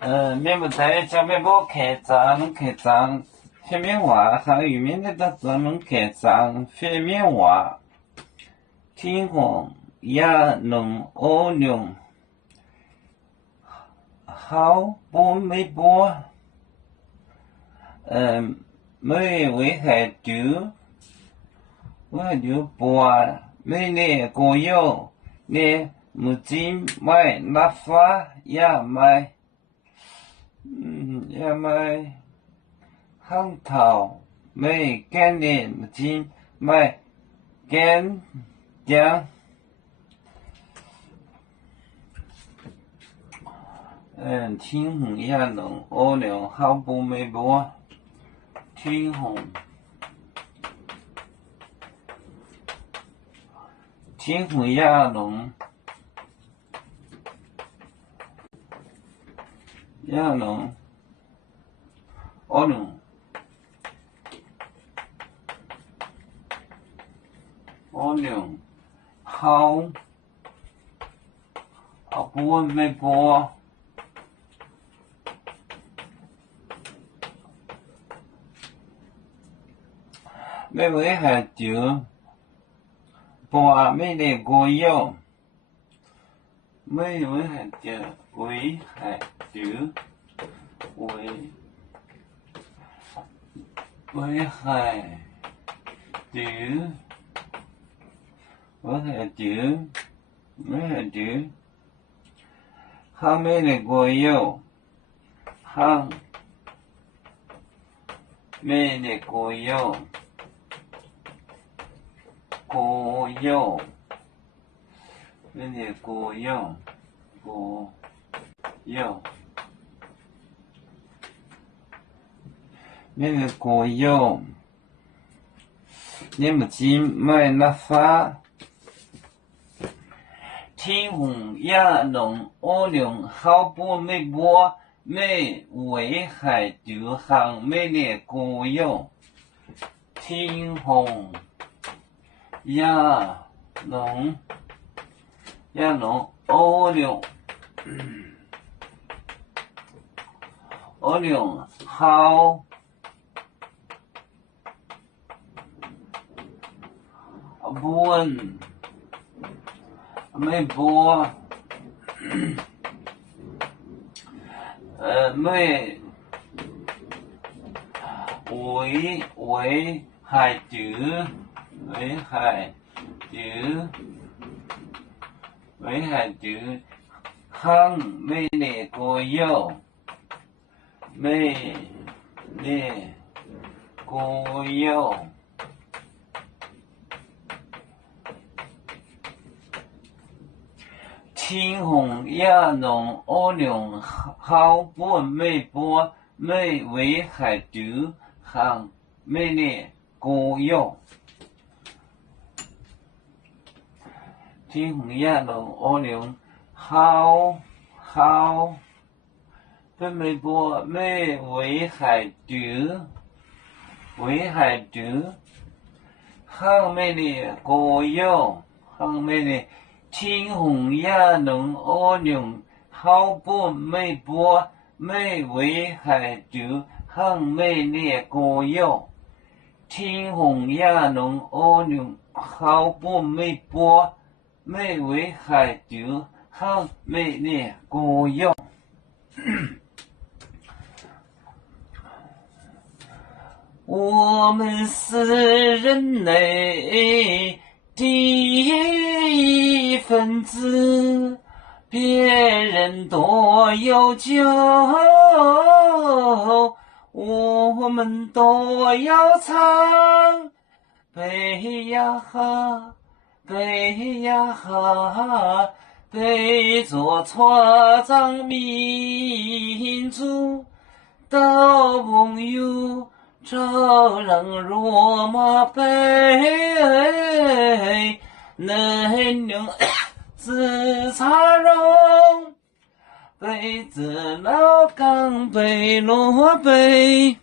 面不在叫面不开张，phía面话汉语面的的专门开张phía面话，天空也能欧量，好不没波，没危害丢波，没呢过有呢目前买拿法也买。也买行头没干的目前买干姜，天空也能欧量好不没波，天空也能欧量好不没波，没危害丢波没得过有，没危害丢危害丢危害丢，还没得过有，还没得过有，没得过有，没得过有，你们去买那法。天空也能欧量好不没波，没危害丢行没得过有，天空也能欧量好不没波，没危害丢，行没得过有，没得过有。天空也能欧量好不没波，没危害丢行没得过有，天空也能欧量好不没波，没危害丢行没得过有，行没得。天空也能欧量好不没波，没危害丢行没得过有，天空也能欧量好不没波，没危害丢行没得过有。我们是人类第一分子，别人多有酒，我们都要唱。背呀哈，背呀哈，背着船长民族到朋友。照让罗马杯，能用自茶容，杯子老钢杯落杯。